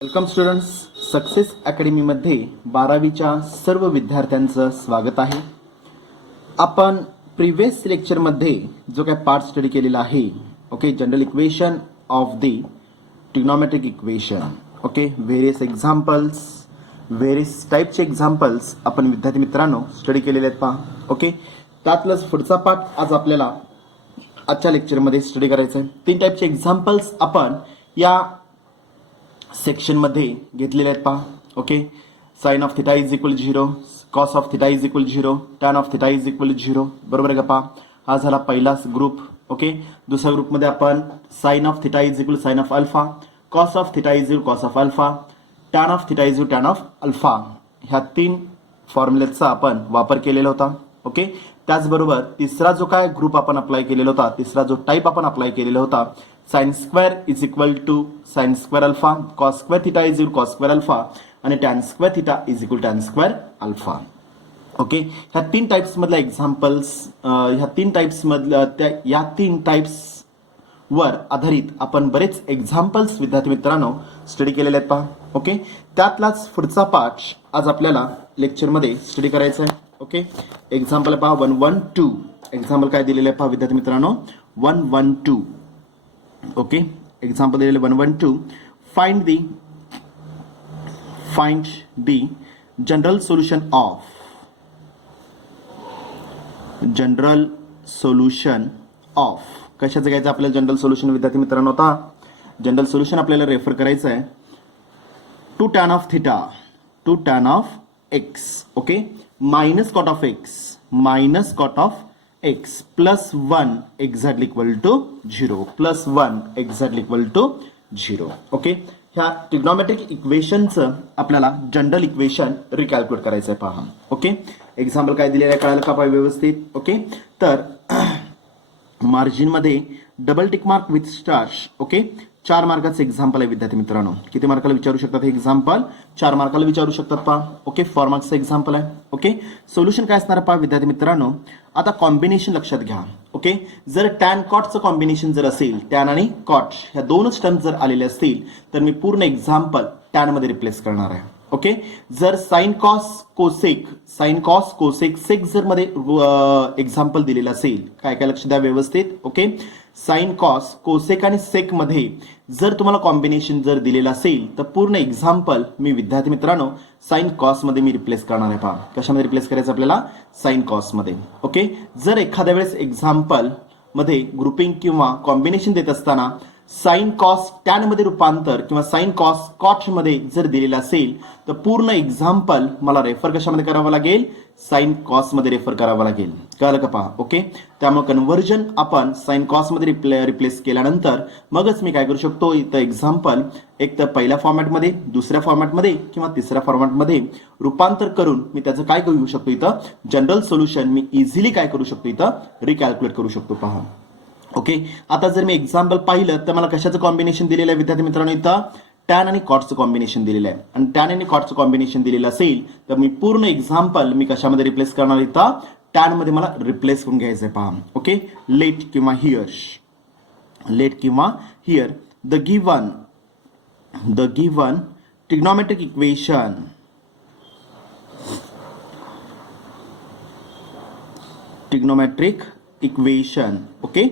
Welcome students, success अकॅडमीमध्ये 12वीच्या सर्व विद्यार्थ्यांचं स्वागत आहे. आपण प्रिव्हियस लेक्चरमध्ये जो काय पार्ट स्टडी केलेला आहे, okay, general equation of the trigonometric equation, okay, various examples, various टाईपचे एक्झाम्पल्स आपण विद्यार्थी मित्रांनो स्टडी केलेले आहेत पहा. ओके, त्यातलंच पुढचा पार्ट आज आपल्याला आजच्या लेक्चरमध्ये स्टडी करायचा आहे. 3 टाईपचे एक्झाम्पल्स आपण या सेक्शन मध्ये घेतलेले आहेत पहा. Okay, sine of theta is equal 0, cos of theta is equal 0, tan of theta is equal 0. बरोबर आहे का पहा. हा झाला पहिला ग्रुप. ओके, दुसऱ्या ग्रुपमध्ये आपण sine of theta is equal sine of alpha, cos of theta is equal cos of alpha, tan of theta is equal tan of alpha, ह्या 3 फॉर्म्युलेचा आपण वापर केलेला होता. ओके, त्याचबरोबर तिसरा जो काय ग्रुप आपण अप्लाय केलेला होता, तिसरा जो टाइप आपण अप्लाय केलेला होता, sine square is equal to sine square alpha, cos square theta is equal cos square alpha आणि tan square theta is equal tan square alpha. Okay, ह्या 3 टाइप्स मधल्या एक्झाम्पल्स, ह्या 3 टाइप्स मधल्या या 3 टाइप्स वर आधारित आपण बरेच एक्झाम्पल्स विद्यार्थी मित्रांनो स्टडी केलेले आहेत पहा. ओके, त्यातलाच पुढचा पार्ट आज आपल्याला लेक्चरमध्ये स्टडी करायचा आहे. ओके, एक्झाम्पल पहा 112. एक्झाम्पल काय दिलेलं आहे पहा विद्यार्थी मित्रांनो, 112. ओके, एक्झाम्पल दिलेले 112. Find the general solution of कशाचं घ्यायचं आपल्याला जनरल सोल्युशन विद्यार्थी मित्रांनो. आता जनरल सोल्युशन आपल्याला रेफर करायचं आहे two tan of theta, two tan of x, okay, minus cot of x plus 1 exactly equal to 0, plus 1 exactly equal to 0. Okay, ह्या ट्रिग्नोमेट्रिक इक्वेशनचं आपल्याला जनरल इक्वेशन रिकॅल्क्युलेट करायचं आहे पहा. ओके, एक्झाम्पल काय दिलेलं आहे कळायला का पाहिजे व्यवस्थित. ओके, तर मार्जिन मध्ये double tick mark with stars. Okay, 4 मार्काचं एक्झाम्पल आहे विद्यार्थी मित्रांनो. किती मार्काला विचारू शकतात हे एक्झाम्पल? 4 मार्काला विचारू शकतात पहा. ओके, 4 मार्क्सचं एक्झाम्पल आहे. ओके, सोल्युशन काय असणार पहा विद्यार्थी मित्रांनो. आता कॉम्बिनेशन लक्षात घ्या. ओके, जर टॅन कॉटचं कॉम्बिनेशन जर असेल, टॅन आणि कॉट ह्या 2च टर्म जर आलेले असतील तर मी पूर्ण एक्झाम्पल टॅन मध्ये रिप्लेस करणार आहे. ओके, जर साइन कॉस कोसेक सेक जर मध्ये एक्झाम्पल दिलेलं असेल, काय काय लक्ष द्या व्यवस्थित. ओके, साइन कॉस कोसेक आणि सेक मध्ये जर तुम्हाला कॉम्बिनेशन जर दिलेलं असेल तर पूर्ण एक्झाम्पल मी विद्यार्थी मित्रांनो साइन कॉस मध्ये मी रिप्लेस करणार आहे पहा. कशामध्ये रिप्लेस करायचं आपल्याला? साइन कॉस मध्ये. ओके, जर एखाद्या वेळेस एक्झाम्पल मध्ये ग्रुपिंग किंवा कॉम्बिनेशन देत असताना साइन कॉस टॅन मध्ये रूपांतर किंवा साइन कॉस कॉट मध्ये जर दिलेलं असेल तर पूर्ण एक्झाम्पल मला रेफर कशामध्ये करावं लागेल? साइन कॉस मध्ये रेफर करावं लागेल. कळलं का पहा. ओके, त्यामुळे कन्व्हर्जन आपण साइन कॉस मध्ये रिप्लेस केल्यानंतर मगच मी काय करू शकतो, इथं एक्झाम्पल एक तर पहिल्या फॉर्मॅटमध्ये, दुसऱ्या फॉर्मॅटमध्ये किंवा तिसऱ्या फॉर्मॅटमध्ये रूपांतर करून मी त्याचं काय करू शकतो, इथं जनरल सोल्युशन मी इझिली काय करू शकतो, इथं रिकॅल्क्युलेट करू शकतो पहा. ओके, आता जर मी एक्झाम्पल पाहिलं तर मला कशाचं कॉम्बिनेशन दिलेलं आहे विद्यार्थी मित्रांनो, इथं टॅन आणि कॉटचं कॉम्बिनेशन दिलेलं आहे. आणि टॅन आणि कॉटचं कॉम्बिनेशन दिलेलं असेल तर मी पूर्ण एक्झाम्पल मी कशामध्ये रिप्लेस करणार, इथं टॅन मध्ये मला रिप्लेस करून घ्यायचं आहे पहा. ओके, लेट किंवा here the given trigonometric equation okay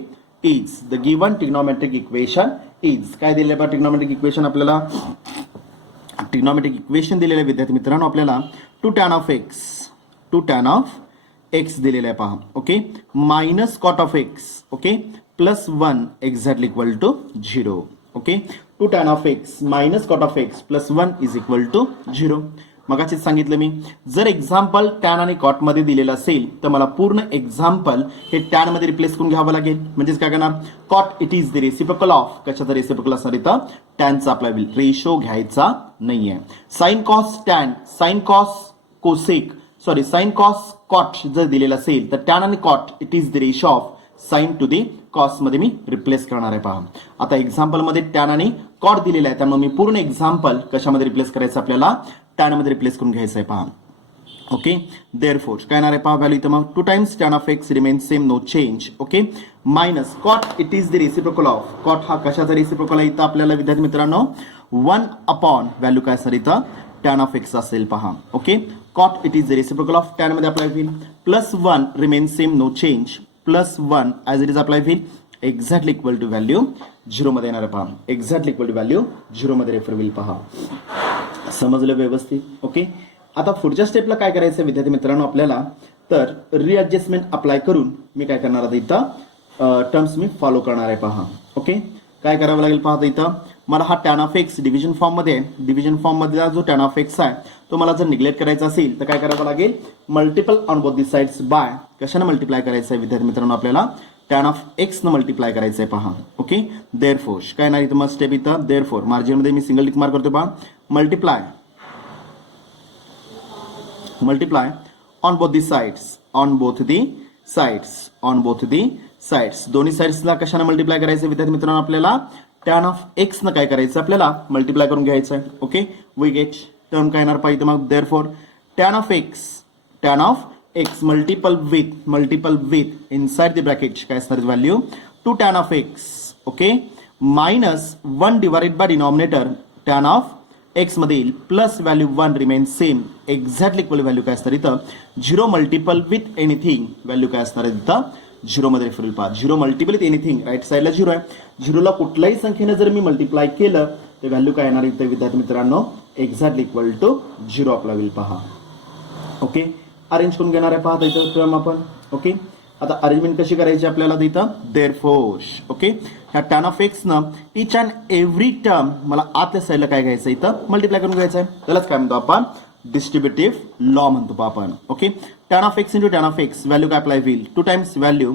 is the given trigonometric equation is काय दिलेलं आहे? ट्रिग्नोमेट्रिक इक्वेशन आपल्याला ट्रिग्नोमेट्रिक इक्वेशन दिलेलं आहे विद्यार्थी मित्रांनो आपल्याला टू टॅन ऑफ एक्स दिलेलं आहे पहा. Okay, minus cot of x, okay, plus 1 exactly equal to 0. Okay, two tan of x minus cot of x plus 1 is equal to 0. मगाशीच सांगितलं मी, जर एक्झाम्पल टॅन आणि कॉट मध्ये दिलेलं असेल तर मला पूर्ण एक्झाम्पल हे टॅन मध्ये रिप्लेस करून घ्यावं लागेल. म्हणजेच काय करणार, cot it is the reciprocal of, कशाचा रेसिप्रोकल असणार इथं? टॅनचा आपला रेशो घ्यायचा नाहीये. Sine cos tan, sine cos cot जर दिलेलं असेल तर टॅन आणि cot it is the ratio of sine to the cos मध्ये मी रिप्लेस करणार आहे पहा. आता एक्झाम्पल मध्ये टॅन आणि कॉट दिलेला आहे त्यामुळे मी पूर्ण एक्झाम्पल कशामध्ये रिप्लेस करायचं आपल्याला? टॅन मध्ये रिप्लेस करून घ्यायचं आहे पहा. ओके, देअरफोर काय येणार आहे पहा व्हॅल्यू इथं मग 2 times tan of x remains same no change. Okay, minus cot it is the reciprocal of, cot हा कशाचा रेसिप्रोकल आहे इथं आपल्याला विद्यार्थी मित्रांनो 1 अपॉन व्हॅल्यू काय असणार इथं टॅन ऑफ एक्स असेल पहा. Okay, cot it is the reciprocal of tan मध्ये अप्लाय होईल. Plus 1 remain same no change, plus 1 as it is apply होईल. एक्झॅक्टली इक्वल टू व्हॅल्यू 0 मध्ये येणार पहा. एक्झॅक्टली इक्वल टू व्हॅल्यू 0 मध्ये रेफर होईल पहा. समजलं व्यवस्थित. ओके, आता पुढच्या स्टेपला काय करायचं विद्यार्थी मित्रांनो आपल्याला, तर रिअडजस्टमेंट अप्लाय करून मी काय करणार आहे इथं टर्म्स मी फॉलो करणार आहे पहा. ओके, काय करावं लागेल पहा इथं मला हा tan of x division form मध्ये, डिव्हिजन फॉर्म मधला जो टॅन ऑफ एक्स आहे तो मला जर निग्लेक्ट करायचा असेल तर काय करावं लागेल, multiple on both the sides by कशाने मल्टिप्लाय करायचं आहे विद्यार्थी मित्रांनो आपल्याला टॅन ऑफ एक्स न मल्टिप्लाय करायचं आहे पहा. ओके, देअरफोर काय नाही इथं मग स्टेप इथं देअरफोर मार्जिन मध्ये मी सिंगल टिक मार्क करतो पहा. Multiply on both the sides, on both the sides, on both the sides, दोन्ही साइड्सला कशाने मल्टिप्लाय करायचं विद्यार्थी मित्रांनो आपल्याला टॅन ऑफ एक्स न काय करायचं आपल्याला मल्टिप्लाय करून घ्यायचं आहे. ओके, वी गेट टर्म काय येणार पाहिजे मग therefore tan of x multiple with inside the bracket काय असणार value 2 tan of x. Okay, minus 1 divided by denominator tan of x मध्ये येईल plus value 1 remain same. Exactly equal value काय असणार इथं 0 मल्टिपल विथ एनिथिंग व्हॅल्यू काय असणार इथं 0 मध्ये रेफर होईल पहा. 0 मल्टिपल विथ एनिथिंग राईट साईडला 0 आहे. 0ला कुठल्याही संख्येने जर मी मल्टिप्लाय केलं तर व्हॅल्यू काय येणार इथं विद्यार्थी मित्रांनो एक्झॅक्टली इक्वल टू 0 आपला होईल पहा. ओके, अरेंज करून घेणार आहे पहा इथं टर्म आपण. ओके, आता अरेंजमेंट कशी करायची आपल्याला इथं देअरफोर. ओके, ह्या टॅन ऑफ एक्स न इच अँड एव्हरी टर्म मला आतल्या साईडला काय घ्यायचं इथं मल्टिप्लाय करून घ्यायचं आहे. त्यालाच काय म्हणतो आपण डिस्ट्रीब्युटिव्ह लॉ म्हणतो आपण. Okay, tan of x into tan of x value काय अप्लाय होईल 2 times value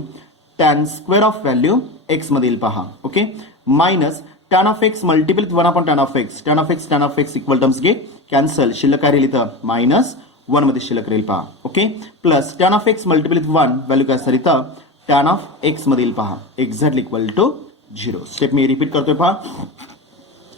tan square of value x मध्ये येईल पहा. Okay, minus tan of x multiple 1 upon tan of x, tan of x equal terms घे cancel, शिल्लक काय राहील इथं मायनस 1 मध्ये शिल्लक राहील पहा. Okay, plus tan of x multiple 1 value काय असणार इथं टॅन ऑफ एक्स मध्ये येईल पहा. Exactly equal to 0. स्टेप मी रिपीट करतोय पहा.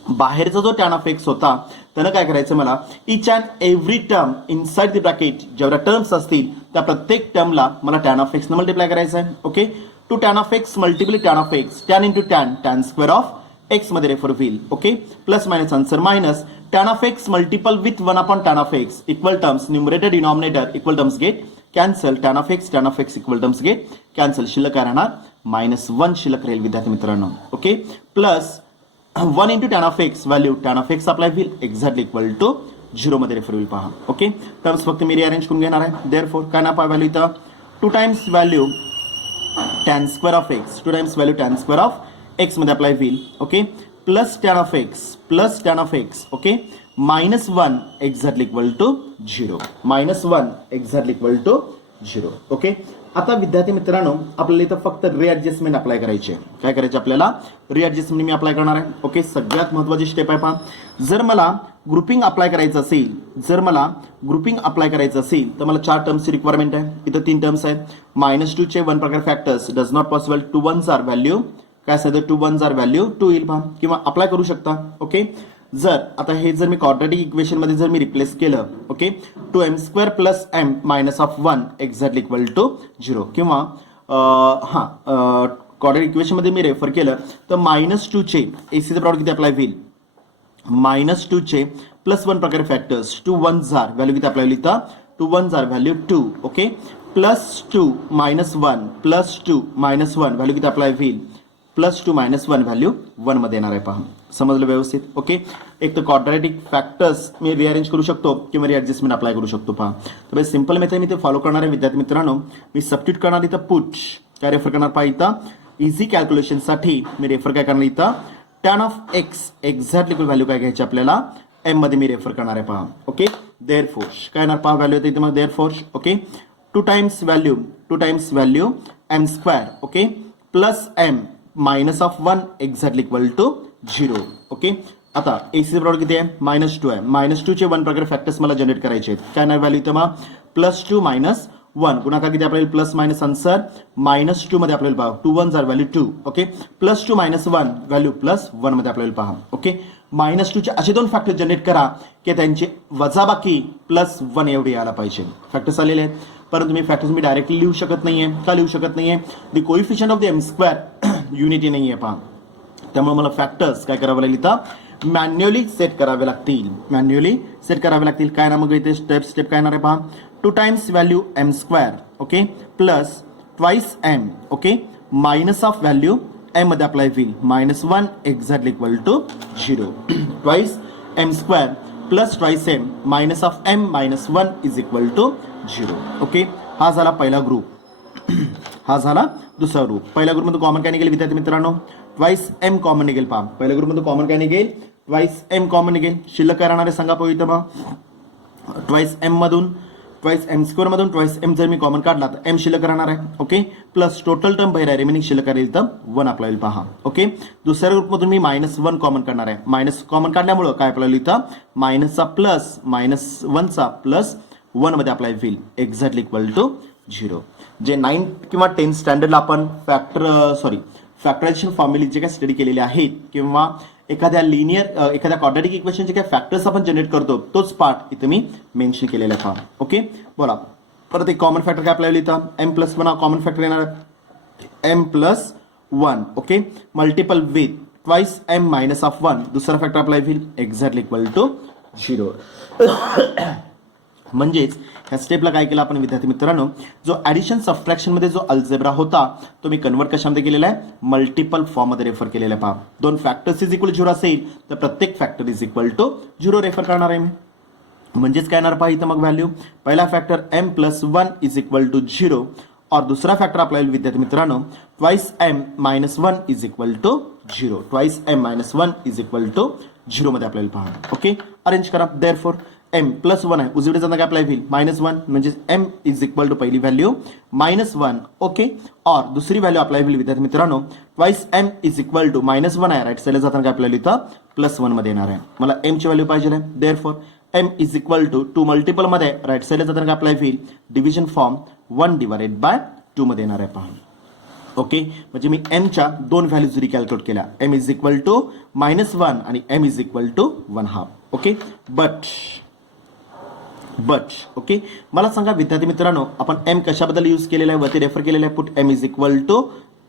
बाहेरचा जो टॅन ऑफ एक्स होता त्यानं काय करायचं मला each and every term inside the bracket जेवढ्या टर्म्स असतील त्या प्रत्येक टर्मला मला टॅन ऑफ एक्स न मल्टिप्लाय करायचं आहे. Okay, two tan of x multiple tan of x, tan into tan square of x मध्ये रेफर होईल. Okay, plus minus answer minus tan of x multiple with 1 upon tan of x equal terms numerator denominator equal terms get cancel, tan of x equal terms get cancel, शिल्लक काय राहणार -1 शिल्लक राहील विद्यार्थी मित्रांनो. Okay, plus 1 into tan of x value tan of x apply होईल exactly equal to 0 मध्ये refer होईल पहा. ओके, टर्म्स फक्त मी रिअरेंज करून घेणार आहे. देअरफोर काय ना पहा व्हॅल्यू इथं 2 times value tan square of x, 2 times value tan square of x मध्ये अप्लाय होईल. Okay, plus tan of x. Okay, -1 exactly equal to 0, -1 exactly equal to 0. Okay, आता विद्यार्थी मित्रांनो आपल्याला इथं फक्त रिअडजस्टमेंट अप्लाय करायची आहे. काय करायचे आपल्याला रिअडजस्टमेंट मी अप्लाय करणार आहे. ओके, सगळ्यात महत्त्वाची स्टेप आहे पहा. जर मला ग्रुपिंग अप्लाय करायचं असेल तर मला 4 टर्म्सची रिक्वायरमेंट आहे. इथं 3 टर्म्स आहेत. -2 चे 1 प्रकार factors does not possible, 2 1s are value काय असेल तर 2 1s आर व्हॅल्यू 2 येईल पहा, किंवा अप्लाय करू शकता. ओके, जर आता हे जर मी क्वाड्रॅटिक इक्वेशन मध्ये जर मी रिप्लेस केलं, okay, 2m square plus m minus of 1 exactly equal to 0, किंवा क्वाड्रॅटिक इक्वेशन मध्ये मी रेफर केलं तर -2 चे एसीचं प्रॉडक्ट किती अप्लाय होईल -2 चे प्लस 1 प्रकारे फॅक्टर्स 2 1s आर व्हॅल्यू किती अप्लाय होईल इथं 2 1s are value 2. Okay, +2 -1 +2 -1 value किती अप्लाय होईल +2 -1 व्हॅल्यू 1 मध्ये येणार आहे पहा. समजलं व्यवस्थित. ओके, एक तर क्वाड्रॅटिक फॅक्टर्स मी रिअरेंज करू शकतो किंवा रिअडजस्टमेंट अप्लाय करू शकतो पहा. तर सिंपल मेथड मी ते फॉलो करणार आहे विद्यार्थी मित्रांनो. मी सबस्टिट्यूट करणार इथं पुट काय रेफर करणार पहा इथं इझी कॅल्क्युलेशनसाठी मी रेफर काय करणार इथं tan of x exactly value काय घ्यायची आपल्याला एम मध्ये मी रेफर करणार आहे पहा. ओके, देअरफोर काय येणार पहा व्हॅल्यू येते इथं मग therefore. Okay, 2 times value m square. Okay, plus m minus of 1 exactly equal to 0. Okay, आता एसीचं प्रॉडक्ट किती आहे -2 आहे. -2 चे 1 प्रकारे फॅक्टर्स मला जनरेट करायचे आहेत. काय नाही व्हॅल्यू इथं मग +2 -1 गुणाकार किती आपल्याला प्लस मायनस आन्सर -2 मध्ये आपल्याला पहा 2 1s are value 2. Okay, +2 -1 value +1 मध्ये आपल्याला पहा. ओके, -2 चे असे 2 फॅक्टर जनरेट करा की त्यांचे वजाबाकी +1 एवढे यायला पाहिजे. फॅक्टर्स आलेले आहेत, परंतु मी फॅक्टर्स मी डायरेक्टली लिहू शकत नाहीये. का लिहू शकत नाहीये the coefficient of the m square unity नाहीये पहा. त्यामुळे मला फॅक्टर्स काय करावं लागेल इथं मॅन्युअली सेट करावे लागतील. मॅन्युअली सेट करावे लागतील. काय ना मग इथे स्टेप काय येणार आहे पहा. 2 times value M square okay plus twice M okay minus of value M मध्ये अप्लाय होईल -1 exactly equal to 0. Twice M square plus twice M minus of M -1 is equal to 0. Okay हा झाला पहिला group. हा झाला दुसरा group. पहिल्या ग्रुपमध्ये कॉमन काय निघेल विद्यार्थी मित्रांनो. ट्वाइस एम कॉमन निघेल पहा. पहिल्या ग्रुपमध्ये कॉमन काय निघेल. ट्वाइस एम कॉमन निघेल. शिल्लक काय राहणार आहे सांगा पाहू इथं मग. ट्वाइस एम मधून ट्वाइस एम स्क्वेअर मधून ट्वाइस एम जर मी कॉमन काढला तर एम शिल्लक राहणार आहे ओके प्लस टोटल टर्म बाहेर आहे रिमेनिंग शिल्लक राहील तर 1 आपल्याला पहा ओके. दुसऱ्या ग्रुपमधून मी -1 कॉमन काढणार आहे. मायनस कॉमन काढल्यामुळं काय आपल्याला इथं मायनसचा प्लस -1चा प्लस 1 मध्ये अप्लाय होईल एक्झॅक्टली इक्वल टू 0. जे 9 किंवा 10 स्टँडर्डला आपण फॅक्टरायझेशन फॉर्म्युले जे काय स्टडी केलेले आहेत किंवा एखाद्या एखाद्या क्वाड्रॅटिक इक्वेशनचे काय फॅक्टर्स आपण जनरेट करतो तोच पार्ट इथे मी मेन्शन केलेला आहे. ओके बोला परत एक कॉमन फॅक्टर काय आपल्याला इथं m+1 हा कॉमन फॅक्टर येणार आहे. m+1 okay multiple with twice m -1 दुसरा फॅक्टर अप्लाय होईल एक्झॅक्टली इक्वल टू 0. म्हणजेच ह्या स्टेपला काय केलं आपण विद्यार्थी मित्रांनो. जो ऍडिशन सबट्रॅक्शन मध्ये जो अल्जेब्रा होता तो मी कन्वर्ट कशामध्ये केलेला आहे मल्टिपल फॉर्म मध्ये रेफर केलेला आहे. पहा 2 फॅक्टर्स इज इक्वल 0 असेल तर प्रत्येक factor is equal to 0 refer करणार आहे मी. म्हणजेच काय येणार पहा इथं मग व्हॅल्यू. पहिला factor m+1 is equal to 0 और दुसरा फॅक्टर आपल्याला विद्यार्थी मित्रांनो twice m -1 is equal to 0. Twice m -1 is equal to 0 मध्ये आपल्याला पहा. ओके अरेंज करा. देअरफॉर m+1 आहे उजवीकडे जाताना काय अप्लाय होईल -1 म्हणजे m इज इक्वल टू पहिली व्हॅल्यू -1 ओके और दुसरी व्हॅल्यू अप्लाय होईल विद्यार्थी मित्रांनो twice m is equal to -1 आहे राईट साईडला जाताना काय आपल्याला इथं +1 मध्ये येणार आहे. मला m ची व्हॅल्यू पाहिजे आहे. Therefore m is equal to 2 multiple मध्ये राईट साईडला जाताना काय अप्लाय होईल डिव्हिजन फॉर्म 1/2 मध्ये येणार आहे पहा. ओके म्हणजे मी m च्या 2 व्हॅल्यूज रिकॅल्क्युलेट केल्या. m इज इक्वल टू -1 आणि m is equal to 1/2 okay. But okay मला सांगा विद्यार्थी मित्रांनो आपण m कशाबद्दल यूज केलेला आहे वरती रेफर केलेला आहे. Put m is equal to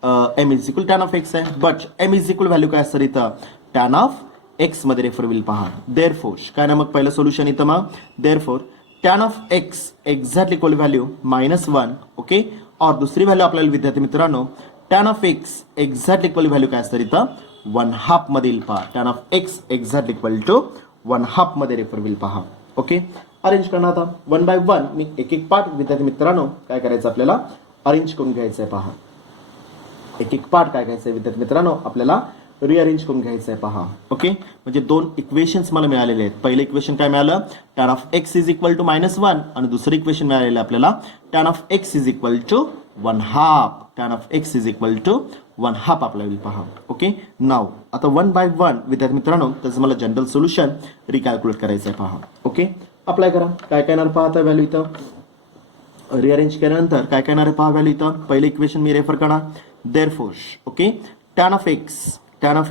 tan of x आहे. But m is equal value काय असतं इथं tan ऑफ x मध्ये रेफर होईल पहा. देअरफॉर काय ना मग पहिलं सोल्युशन इथं मग therefore tan of x exactly equal value -1 okay और दुसरी व्हॅल्यू आपल्याला विद्यार्थी मित्रांनो tan of x exactly equal value काय असतं इथं 1/2 मध्ये येईल पहा. tan of x exactly equal to 1/2 मध्ये रेफर होईल पहा. ओके अरेंज करणार आता 1 बाय 1 मी एक पार्ट विद्यार्थी मित्रांनो काय करायचं आपल्याला अरेंज करून घ्यायचं आहे पहा. एक पार्ट काय घ्यायचं आहे विद्यार्थी मित्रांनो आपल्याला रिअरेंज करून घ्यायचं आहे पहा. ओके म्हणजे 2 इक्वेशन्स मला मिळालेले आहेत. पहिलं इक्वेशन काय मिळालं tan of x is equal to -1 आणि दुसरं इक्वेशन मिळालेलं आपल्याला tan of x is equal to 1/2. tan of x is equal to 1/2 आपल्याला होईल पहा. ओके नाव आता 1 बाय 1 विद्यार्थी मित्रांनो त्याचं मला जनरल सोल्युशन रिकॅल्क्युलेट करायचं आहे पहा. ओके अप्लाय करा. काय काय येणार पहा आता व्हॅल्यू इथं रिअरेंज केल्यानंतर काय काय येणार आहे पहा व्हॅल्यू इथं. पहिलं इक्वेशन मी रेफर करा. Therefore okay tan of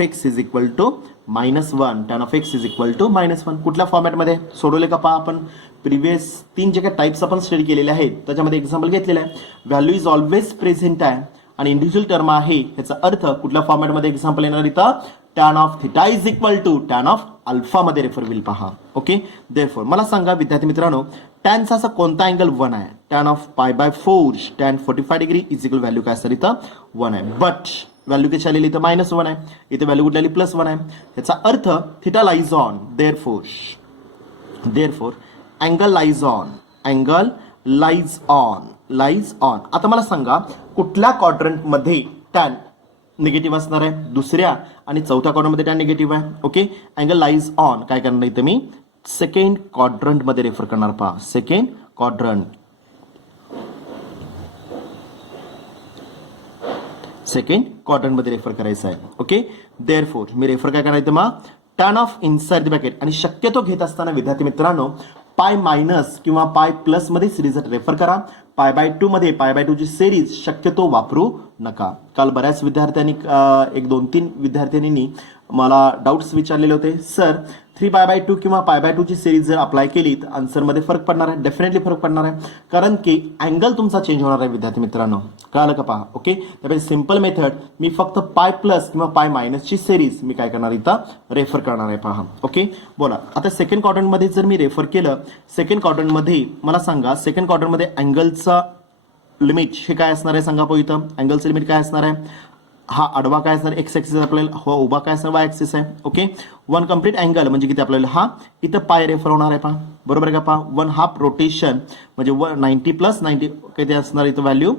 x is equal to -1 tan of x is equal to -1 कुठल्या फॉर्मॅटमध्ये सोडवले का पहा. आपण प्रिव्हियस 3 जे काही टाइप्स आपण स्टडी केलेले आहेत त्याच्यामध्ये एक्झाम्पल घेतलेलं आहे. व्हॅल्यू इज ऑलवेज प्रेझेंट आहे आणि इंडिव्हिज्युअल टर्म आहे याचा अर्थ कुठल्या फॉर्मॅटमध्ये एक्झाम्पल येणार इथं tan of θ is equal to tan of alpha मध्ये रेफर होईल पहा. ओके देअरफॉर मला सांगा विद्यार्थी मित्रांनो टॅनचा असा कोणता अँगल 1 आहे. tan of π/4 tan 45 degree is equal value काय असतं इथं 1 आहे. बट व्हॅल्यू कशी आलेली इथं -1 आहे. इथे व्हॅल्यू कुठली आली +1 आहे. याचा अर्थ θ lies on therefore angle lies on आता मला सांगा कुठल्या क्वाड्रंट मध्ये टॅन निगेटिव्ह असणार आहे. दुसऱ्या आणि चौथ्या क्वाड्रंटमध्ये टॅन निगेटिव्ह आहे. ओके अँगल लाईज ऑन काय करणार इथं मी सेकंड क्वाड्रंट मध्ये रेफर करणार पहा. सेकंड क्वाड्रंट मध्ये रेफर करायचं आहे. ओके देअरफॉर मी रेफर काय करणार इथं मग tan of inside the bracket आणि शक्यतो घेत असताना विद्यार्थी मित्रांनो पाय मायनस किंवा पाय प्लस मध्ये सिरीज रेफर करा. π/2 मध्ये π/2 ची सिरीज शक्यतो वापरू नका. काल बऱ्याच विद्यार्थ्यांनी 1-2-3 विद्यार्थ्यांनी मला डाऊट्स विचारलेले होते. सर 3π/2 किंवा π/2 ची सिरीज जर अप्लाय केली तर आन्सरमध्ये फरक पडणार आहे, डेफिनेटली फरक पडणार आहे, कारण की अँगल तुमचा चेंज होणार आहे विद्यार्थी मित्रांनो. कळालं का पहा. ओके, त्यापेक्षा सिंपल मेथड मी फक्त पाय प्लस किंवा पाय मायनसची सिरीज मी काय करणार इथं रेफर करणार आहे पहा. ओके, बोला आता सेकंड क्वाड्रंटमध्ये जर मी रेफर केलं, सेकंड क्वाड्रंटमध्ये मला सांगा सेकंड क्वाड्रंटमध्ये अँगलचा लिमिट हे काय असणार आहे सांगा. इथं अँगलचं लिमिट काय असणार आहे. हा आडवा काय असणार एक्स ऍक्सिस आपल्याला, हो उभा काय असणार वाय ऍक्सिस आहे. ओके, वन कम्प्लीट अँगल म्हणजे किती आपल्याला हा इथं पाय रेफर होणार आहे पहा. बरोबर आहे का पहा. वन हाफ रोटेशन म्हणजे 90 प्लस 90 किती असणार इथं व्हॅल्यू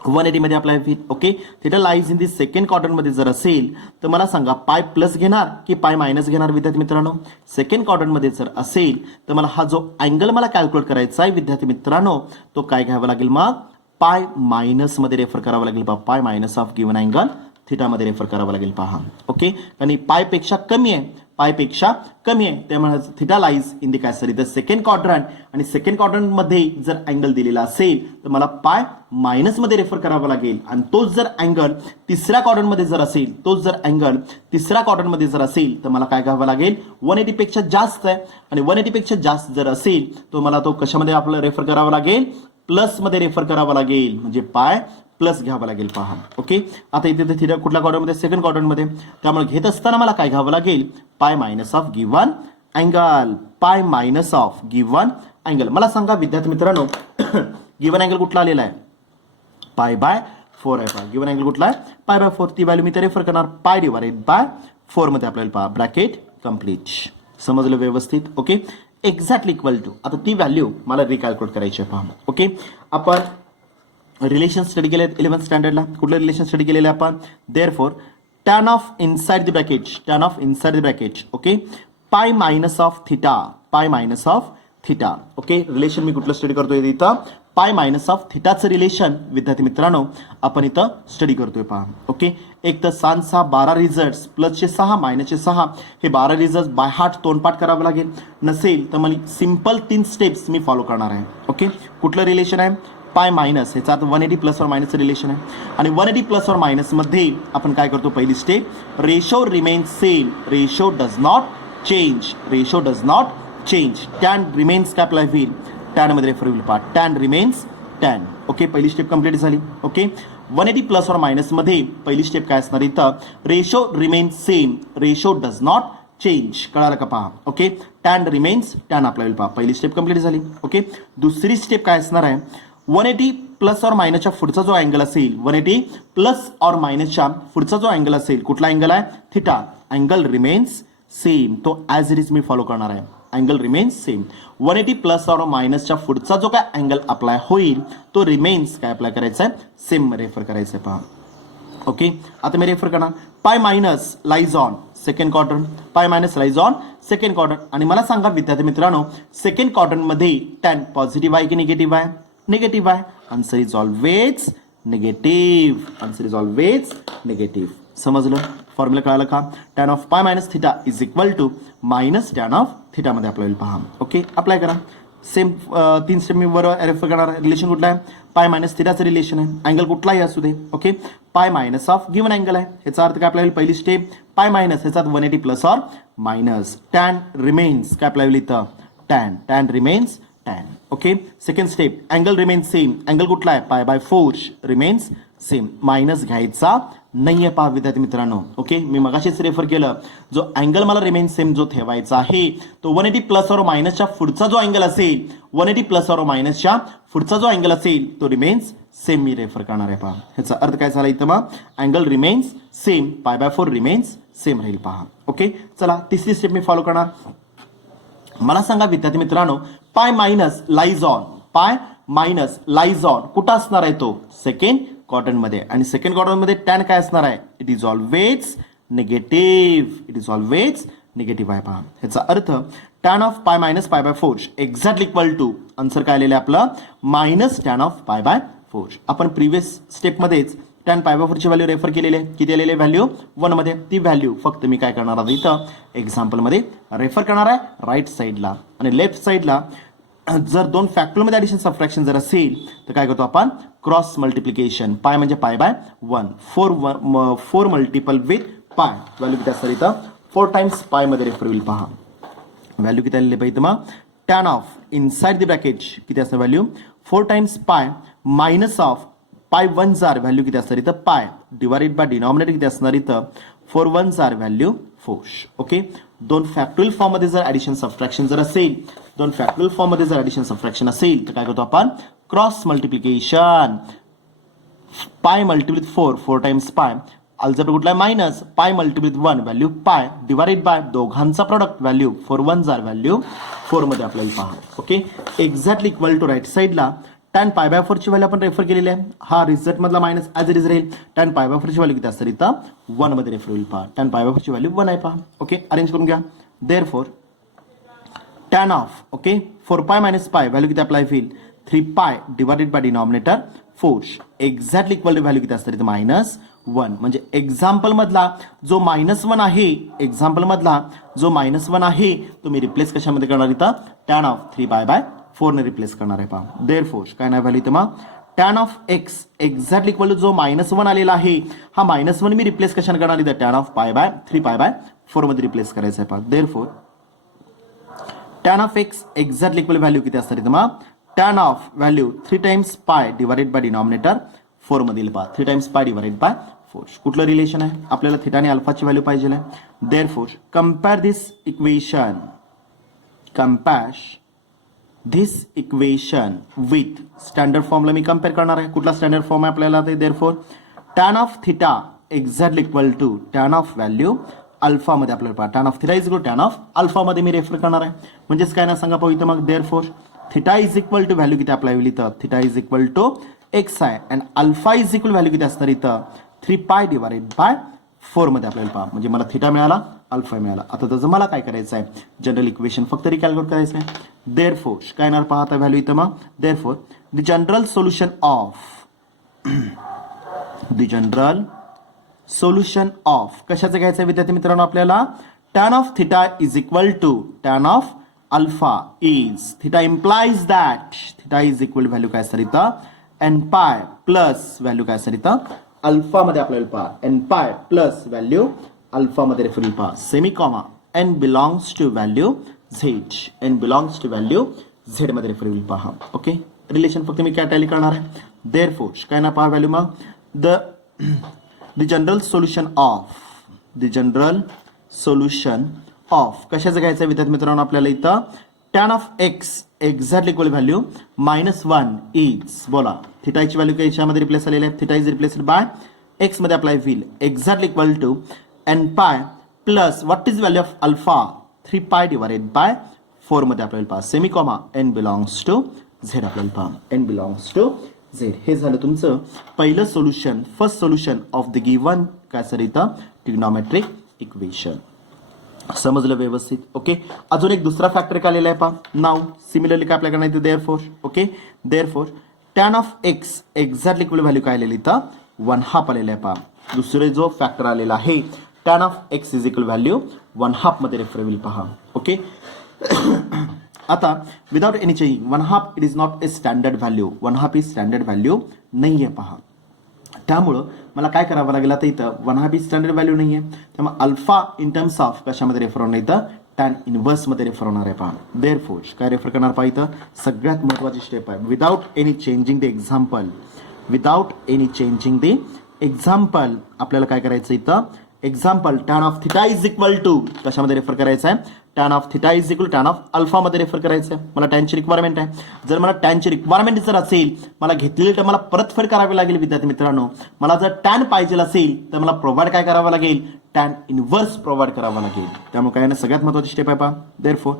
180 मध्ये आपल्याला. Okay, theta lies in the second क्वाड्रंटमध्ये जर असेल तर मला सांगा पाय प्लस घेणार की पाय मायनस घेणार विद्यार्थी मित्रांनो. सेकंड क्वाड्रंटमध्ये जर असेल तर मला हा जो अँगल मला कॅल्क्युलेट करायचा आहे विद्यार्थी मित्रांनो तो काय घ्यावा लागेल मग पाय मायनस मध्ये रेफर करावा लागेल पहा. पाय minus of given angle theta मध्ये रेफर करावा लागेल पहा. ओके, कारण पाय पेक्षा कमी आहे, पायपेक्षा कमी आहे त्यामुळे थिटा लाईज इन दी काय सर इथं सेकंड क्वाड्रंट आणि सेकंड क्वाड्रंट मध्ये जर अँगल दिलेला असेल तर मला पाय मायनस मध्ये रेफर करावा लागेल आणि तोच जर अँगल तिसऱ्या क्वाड्रंट मध्ये जर असेल, तोच जर अँगल तिसऱ्या क्वाड्रंट मध्ये जर असेल तर मला काय घ्यावं लागेल 180 पेक्षा जास्त आहे आणि 180 पेक्षा जास्त जर असेल तो मला तो कशामध्ये आपल्याला रेफर करावा लागेल प्लस मध्ये रेफर करावा लागेल म्हणजे पाय प्लस घ्यावा लागेल पहा. ओके, आता इथे थिटा कुठल्या क्वाड्रंटमध्ये सेकंड क्वाड्रंटमध्ये त्यामुळे घेत असताना मला काय घ्यावं लागेल पाय मायनस ऑफ गिवन अँगल. पाय मायनस ऑफ गिवन अँगल मला सांगा विद्यार्थी मित्रांनो गिवन अँगल कुठला आलेला आहे π/4 आहे पहा. गिवन अँगल कुठला आहे π/4. ती व्हॅल्यू मी तर रेफर करणार π/4 मध्ये आपल्याला पहा ब्रॅकेट कम्प्लीट. समजलं व्यवस्थित. ओके, एक्झॅक्टली इक्वल टू आता ती व्हॅल्यू मला रिकॅल्क्युलेट करायची आहे पहा. ओके, आपण रिलेशन स्टडी केले 11th स्टँडर्डला. कुठलं रिलेशन स्टडी केलेलं आहे आपण therefore tan of inside the bracket, tan of inside the bracket. Okay, pi minus of theta, pi minus of theta. Okay, relation मी कुठलं स्टडी करतोय इथं पाय मायनस ऑफ थिटाचं रिलेशन विद्यार्थी मित्रांनो आपण इथं स्टडी करतोय पहा. ओके, एक तर 12 रिझल्ट प्लसचे 6 मायनसचे 6 हे 12 रिझल्ट बाय हार्ट तोंडपाठ करावं लागेल. नसेल तर मला सिंपल 3 स्टेप्स मी फॉलो करणार आहे. ओके, कुठलं रिलेशन आहे पाय मायनस ह्याचा आता 180 प्लस और मायनसचं रिलेशन आहे आणि 180 प्लस और मायनस मध्ये आपण काय करतो पहिली step ratio remain same, ratio does not change, ratio does not change. Tan remains काय अप्लाय होईल टॅन मध्ये रेफर होईल पहा टॅन रिमेन्स टॅन. ओके, पहिली स्टेप कंप्लीट झाली. ओके, 180 प्लस और मायनस मध्ये पहिली स्टेप काय असणार इथं ratio remain same, ratio does not change. कळालं का पहा. Okay, tan remains tan apply होईल पहा. पहिली स्टेप कंप्लीट झाली. ओके, दुसरी स्टेप काय असणार आहे 180 प्लस और मायनसच्या पुढचा जो अँगल असेल 180 प्लस और मायनसच्या पुढचा जो अँगल असेल कुठला अँगल आहे थिटा, अँगल रिमेन्स सेम तो as it is me follow करणार आहे. Angle remains same. 180 प्लस और मायनसच्या पुढचा जो काय अँगल अप्लाय होईल तो रिमेन्स काय अप्लाय करायचा आहे सेम रेफर करायचं आहे पहा. ओके, आता मी रेफर करणार pi minus lies on second quadrant, pi minus lies on second quadrant आणि मला सांगा विद्यार्थी मित्रांनो सेकंड क्वाड्रंटमध्ये टॅन पॉझिटिव्ह आहे की निगेटिव्ह आहे निगेटिव्ह आहे. Answer is always negative, answer is always negative. समजलं फॉर्म्युला कळालं का tan of pi minus theta is equal to minus tan of theta मध्ये आपल्याला पहा. ओके, अप्लाय करा सेम 3 स्टेप मी बरोबर रेफर करणार. रिलेशन कुठला आहे पाय मायनस थिटाचं रिलेशन आहे. अँगल कुठलाही असू दे. Okay, pi minus of given angle आहे ह्याचा अर्थ काय आपल्याला पहिली स्टेप पाय मायनस ह्याचा 180 प्लस और मायनस टॅन रिमेन्स काय आपल्याला इथं tan, tan remains tan. Okay, second step angle remains same, angle कुठला आहे π/4 रिमेन्स सेम. मायनस घ्यायचा नाहीये पहा विद्यार्थी मित्रांनो. ओके, मी मगाशीच रेफर केलं जो अँगल मला रिमेन्स सेम जो ठेवायचा आहे तो 180 प्लस और मायनसच्या पुढचा जो अँगल असेल 180 प्लस और मायनसच्या पुढचा जो अँगल असेल तो रिमेन्स सेम मी रेफर करणार आहे पहा. ह्याचा अर्थ काय झाला इथं मग angle remains same π/4 remains same राहील पहा. ओके, चला तिसरी स्टेप मी फॉलो करणार. मला सांगा विद्यार्थी मित्रांनो pi minus lies on, pi minus lies on कुठं असणार आहे तो सेकंड क्वाड्रंट मध्ये आणि सेकंड क्वाड्रंट मध्ये टॅन काय असणार आहे it is always negative, it is always negative आहे पहा. ह्याचा अर्थ tan of pi minus π/4 exactly equal to answer काय आलेलं आहे आपलं मायनस टॅन ऑफ π/4. आपण प्रिव्हियस स्टेपमध्येच टॅन π/4 ची व्हॅल्यू रेफर केलेली आहे. किती आलेली व्हॅल्यू 1 मध्ये. ती व्हॅल्यू फक्त मी काय करणार आहे इथं एक्झाम्पल मध्ये रेफर करणार आहे राईट साईडला आणि लेफ्ट साईडला जर दोन फॅक्टरमध्ये ॲडिशन सबट्रॅक्शन जर असेल तर काय करतो आपण क्रॉस मल्टिप्लिकेशन. पाय म्हणजे π/1 4 मल्टिपल विथ पाय व्हॅल्यू किती असणार इथं 4 टाइम्स पाय मध्ये रेफर होईल पहा. व्हॅल्यू किती आलेली पाहिजे मग tan of inside the bracket किती असणार value 4 times pi minus of pi one जार व्हॅल्यू किती असणार इथं पाय डिवाइडेड बाय डिनॉमिनेटर किती असणार इथं 4 वन जार व्हॅल्यू 4. ओके, दोन फॅक्टोरियल फॉर्म मध्ये जर ऍडिशन सबट्रॅक्शन जर असेल, दोन फॅक्टोरियल फॉर्म मध्ये जर ऍडिशन सबट्रॅक्शन असेल तर काय करतो आपण cross multiplication. Pi multiply 4 times pi algebra कुठला minus pi multiply 1 value pi divided by दोघांचा प्रोडक्ट व्हॅल्यू 4 वन जार व्हॅल्यू 4 मध्ये आपल्याला पहा. Okay, exactly equal to right साईडला tan पाय बाय 4 ची व्हॅल्यू आपण रेफर केलेली आहे. हा रिझल्ट मधला मायनस ॲज इट इज राहील. tan पाय बाय 4 ची व्हॅल्यू किती असते इथं 1 मध्ये रेफर होईल पहा. tan पाय बाय 4 ची व्हॅल्यू 1 आहे पहा. ओके, अरेंज करून घ्या. Therefore tan of okay 4 pi minus pi value किती अप्लाय होईल 3 pi divided by denominator 4 exactly equal to value किती असते इथं -1. म्हणजे एक्झाम्पल मधला जो -1 आहे, एक्झाम्पल मधला जो -1 आहे तो मी रिप्लेस कशामध्ये करणार इथं tan ऑफ 3 पाय बाय 4 ने रिप्लेस करणार आहे पहा. देअरफॉर काय नाही व्हॅल्यू इथं मग tan of x exactly equal to जो -1 आलेला आहे हा -1 मी रिप्लेस कशाने करणार इथं tan ऑफ पाय बाय 3 पाय बाय 4 मध्ये रिप्लेस करायचं आहे पहा. Therefore tan of x exactly equal value किती असणार इथं मग tan of value 3 times pi divided by denominator 4 मधील पहा 3 टाइम्स पाय डिवाइडेड बाय 4. कुठलं रिलेशन आहे आपल्याला थीटा आणि अल्फाची व्हॅल्यू पाहिजे आहे. Therefore compare this equation, compare this equation with standard फॉर्मला मी कम्पेअर करणार आहे. कुठला स्टँडर्ड फॉर्म आहे आपल्याला ते therefore tan of theta exactly equal to tan of value alpha मध्ये आपल्याला पहा tan of theta is equal tan of alpha मध्ये मी रेफर करणार आहे. म्हणजेच काय ना सांगा पाहू इथं मग therefore theta is equal to value किती अप्लाय होईल इथं theta is equal to x आहे and alpha is equal value किती असणार इथं 3 पाय डिवाइडेड बाय 4 मध्ये आपल्याला पहा. म्हणजे मला थिटा मिळाला अल्फा मिळाला. आता त्याचं मला काय करायचं आहे जनरल इक्वेशन फक्त रिकॅल्क्युलेट करायचं आहे. देअरफॉर काय येणार पहा आता व्हॅल्यू इथं मग therefore the general solution of कशाचं घ्यायचं विद्यार्थी मित्रांनो आपल्याला tan of theta is equal to tan of alpha is theta implies that theta is equal value काय असणार इथं एन पाय प्लस व्हॅल्यू काय असणार इथं अल्फा मध्ये आपल्याला पहा N pi plus value alpha मध्ये रेफर होईल पहा semi comma N belongs to value Z N belongs to value Z मध्ये रेफर होईल पहा. ओके, रिलेशन फक्त मी कॅटॅली करणार आहे. देअरफॉर काय ना पहा व्हॅल्यू मग द जनरल सोल्युशन ऑफ कशाचं घ्यायचं विद्यार्थी मित्रांनो आपल्याला इथं tan of x exactly equal value -1 is बोला थिटाची व्हॅल्यू काही याच्यामध्ये रिप्लेस झालेली आहे. Theta is replaced by x मध्ये अप्लाय होईल exactly equal to n pi plus what is value of alpha 3 pi divided by 4 मध्ये आपल्याला पहा semi comma n belongs to Z आपल्याला पहा n बिलॉंग्स टू झेड. हे झालं तुमचं पहिलं solution, first solution of the given काय सर इथं ट्रिग्नॉमेट्रिक इक्वेशन. समजलं व्यवस्थित. ओके, अजून एक दुसरा फॅक्टर काय आलेला आहे पहा. नाव सिमिलरली काय आपल्याकडे नाही therefore okay therefore tan of x exactly equal value काय आलेली इथं 1/2 आलेला आहे पहा. दुसरे जो फॅक्टर आलेला आहे tan of x is equal value 1/2 मध्ये रेफर होईल पहा. ओके, आता without any changing 1/2 it is not a standard value 1/2 ही स्टँडर्ड व्हॅल्यू नाही आहे पहा. त्यामुळं मला काय करावं लागेल आता इथं 1/2 ही स्टँडर्ड व्हॅल्यू नाही आहे त्यामुळे अल्फा इन टर्म्स ऑफ कशामध्ये रेफर होणार इथं tan इनव्हर्स मध्ये रेफर होणार आहे पहा. देअरफॉर काय रेफर करणार पहा इथं सगळ्यात महत्त्वाची स्टेप आहे without any changing the example आपल्याला काय करायचं इथं example tan of theta is equal to कशामध्ये रेफर करायचं आहे tan of theta is equal tan of alpha मध्ये रेफर करायचं आहे. मला tan ची रिक्वायरमेंट आहे. जर मला tan ची रिक्वायरमेंट जर असेल मला घेतलेली तर मला परतफेड करावी लागेल विद्यार्थी मित्रांनो. मला जर tan पाहिजे असेल तर मला प्रोव्हाइड काय करावं लागेल tan इनव्हर्स प्रोव्हाइड करावं लागेल. त्यामुळे काय ना सगळ्यात महत्त्वाची स्टेप आहे पहा. Therefore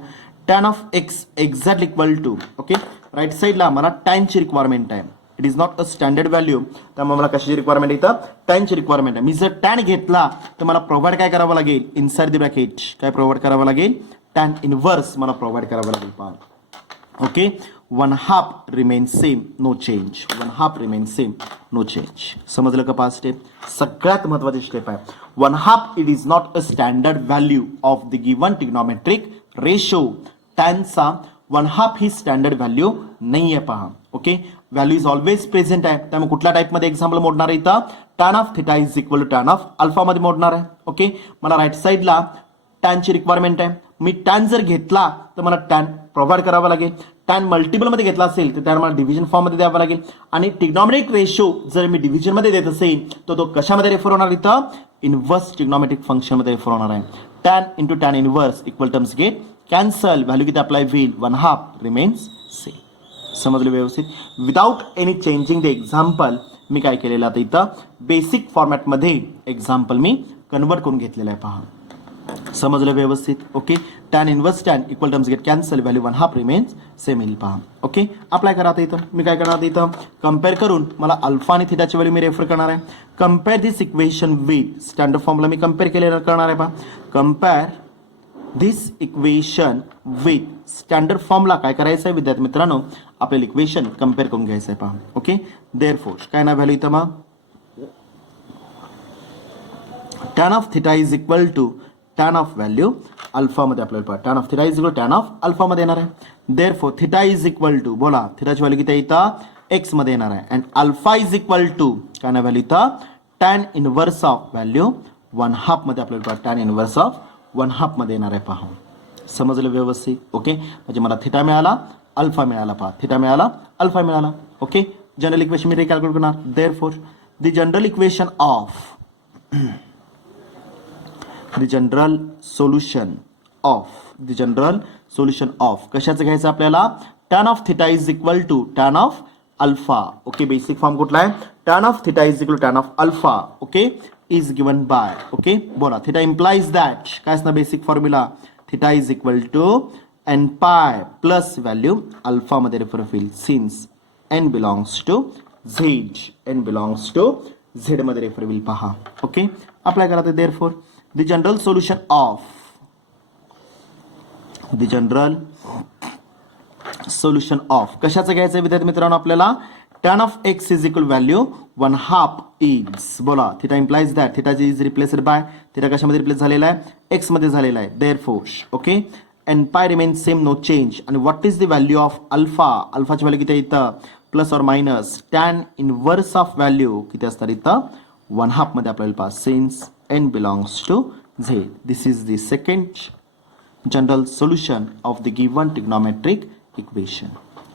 tan of x exactly equal to okay right साईडला मला tan ची रिक्वायरमेंट आहे. It is not a standard value त्यामुळे मला कशाची रिक्वायरमेंट इथं tan ची रिक्वायरमेंट आहे. मी जर tan घेतला तर मला प्रोव्हाइड काय करावं लागेल इनसाइड द ब्रॅकेट काय प्रोव्हाइड करावं लागेल tan इनव्हर्स मला प्रोव्हाइड करावं लागेल पहा. Okay, 1/2 remain same no change 1/2 remain same no change. समजलं का पाच स्टेप. सगळ्यात महत्त्वाची स्टेप आहे 1/2 it is not a standard value of the given trigonometric ratio. टॅनचा 1/2 ही स्टँडर्ड व्हॅल्यू नाही आहे पहा. Okay, value is always present आहे त्यामुळे कुठल्या टाइपमध्ये एक्झाम्पल मोडणार आहे इथं tan of theta is equal to tan of alpha मध्ये मोडणार आहे. ओके, मला राईट साईडला टॅनची रिक्वायरमेंट आहे. मी टॅन जर घेतला तर मला टॅन प्रोव्हाइड करावा लागेल. टॅन मल्टिपलमध्ये घेतला असेल तर त्याला मला डिव्हिजन फॉर्ममध्ये द्यावा लागेल. आणि ट्रिग्नॉमेट्रिक रेशो जर मी डिव्हिजनमध्ये देत असेल तर तो कशामध्ये रेफर होणार? इथं इनव्हर्स ट्रिग्नॉमेट्रिक फंक्शनमध्ये रेफर होणार आहे. Tan into tan inverse equal terms get cancel, value किती अप्लाय होईल? 1/2 रिमेन्स सेम. समजलं व्यवस्थित? Without any changing the example मी काय केलेलं आता इथं बेसिक फॉर्मॅटमध्ये एक्झाम्पल मी कन्वर्ट करून घेतलेलं आहे. पहा, समजलं व्यवस्थित? Okay. Tan inverse tan equal terms get cancel, value 1/2 remains same येईल. पहा, ओके. अप्लाय करा आता इथं. मी काय करणार इथं कम्पेअर करून मला अल्फा आणि थिटाची व्हॅल्यू मी रेफर करणार आहे. Compare this equation with standard फॉर्मला मी कम्पेअर केलेलं करणार आहे. पहा, compare this equation with standard formula काय करायचं आहे विद्यार्थी मित्रांनो? आपल्याला इक्वेशन कम्पेअर करून घ्यायचं आहे. पहा, ओके. देअरफोर काय ना व्हॅल्यू इथं मग tan of theta is equal to tan of value अल्फामध्ये आपल्याला पहा tan of theta is equal tan of अल्फामध्ये येणार आहे. Therefore theta is equal to बोला थिटाची व्हॅल्यू किती इथं एक्स मध्ये येणार आहे. And alpha is equal to काय ना व्हॅल्यू इथं टॅन इनव्हर्स ऑफ व्हॅल्यू 1/2 मध्ये आपल्याला पहा टॅन इनव्हर्स ऑफ 1/2 मध्ये येणार आहे. पहा, समजलं व्यवस्थित? ओके. म्हणजे मला थिटा मिळाला, अल्फा मिळाला. पहा, थिटा मिळाला, अल्फा मिळाला. ओके. जनरल इक्वेशन मी रिकॅल्क्युलेट करणार. Therefore the general equation of the general solution of कशाचं घ्यायचं आपल्याला? tan of theta is equal to tan of alpha. Okay. Basic form कुठला आहे? tan of theta is equal to tan of alpha. Okay. is given by okay. बोला theta implies that काय असणार basic formula? theta is equal to n pi plus value alpha मध्ये refer होईल since n belongs to z मध्ये refer होईल. पहा, okay. Apply करा ते. Therefore the general solution of कशाचं घ्यायचं विद्यार्थी मित्रांनो आपल्याला? tan of x is equal value 1/2 is बोला theta implies that theta is replaced bye theta कशामध्ये रिप्लेस झालेला आहे? x मध्ये झालेला आहे. Therefore okay. and pi remains same, no change. and what is the value of alpha? अल्फाची value किती आहे इथं? प्लस और minus tan inverse of value किती असणार इथं? 1/2 मध्ये आपल्याला पहा since n belongs to z. This is the second general solution of the given trigonometric equation.